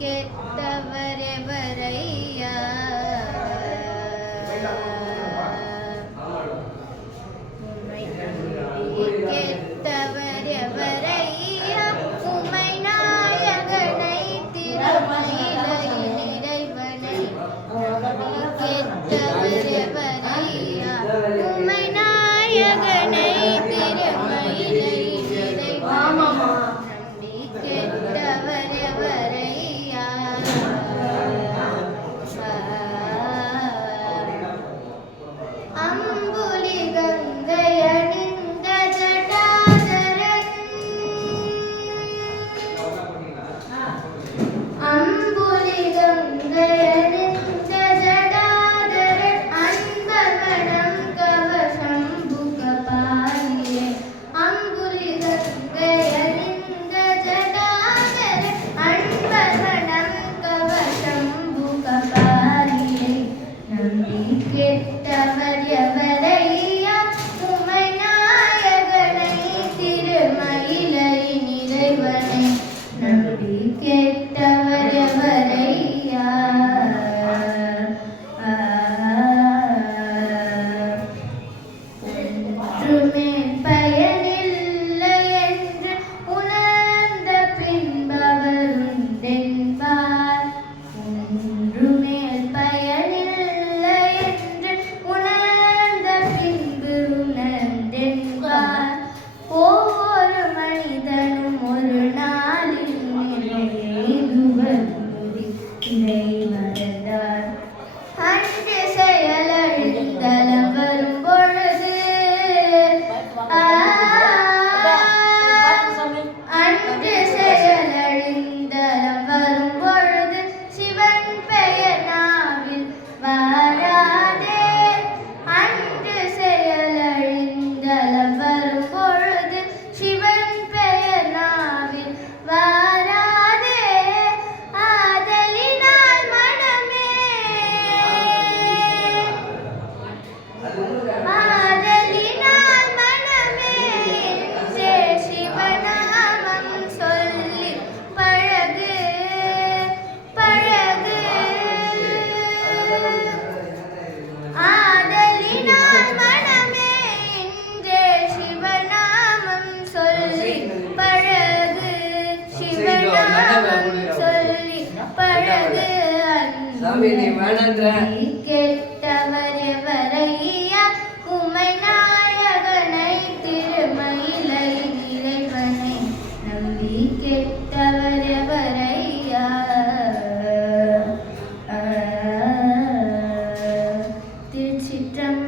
கெட்டவரெவரையா உம்மை நம்பி கெட்டவரெவரையா உம்மை நாயகனை திருமயிலையின் இறைவனை நம்பி கெட்டவரெவரையா உம்மை நாயகனை திருமயிலையின் இறைவனை நம்பி கெட்டவரெவரையா அம்புலி கங்கை அணிந்த ஜடாதரன் அம்புலி கங்கை அணிந்த ஜடாதரன் அன்பகணம் கவசம்புகபாணியே அம்புலி கங்கை அணிந்த ஜடாதரன் அன்பகணம் கவசம்புகபாணியே நம்பி கெட்டவர் எவரையா உம்மை நாயகனை திருமயிலையின் இறைவனை நம்பி கெட்டவர் எவரையா ஒன்றுமே பயனில்லை என்று உணர்ந்த பின்பவருண்டென்பார் ஒன்றுமே பயனில்லை என்று உணர்ந்த பின்பு உணர்ந்தென்பார் ஒவ்வொரு மனிதனும் ஒரு நாளில் நிறைவேறுவர் இதை மறந்தார் அன்று செயலழிந்தலம் வரும் பொழுது அன்று செயலழிந்தலம் வரும் பொழுது சிவன் பெயர் நாவில் வாராதே அன்று செயலழிந்தலம் வரும் பொழுது சிவன் பெயர் நாவில் வாராதே ஆதலினால் மனமே ஆதலினால் மனமே என்றே சிவநாமம் சொல்லி பழகு பழகு ஆதலினால் மனமே என்றே சிவநாமம் சொல்லி பழகு சிவநாமம் சொல்லி பழகு அன்பு கெட்டவர் எவரையா உம்மை நாயகனை திருமயிலையின் இறைவனை நம்பி கெட்டவர் எவரையா திருச்சிற்றம்பலம்.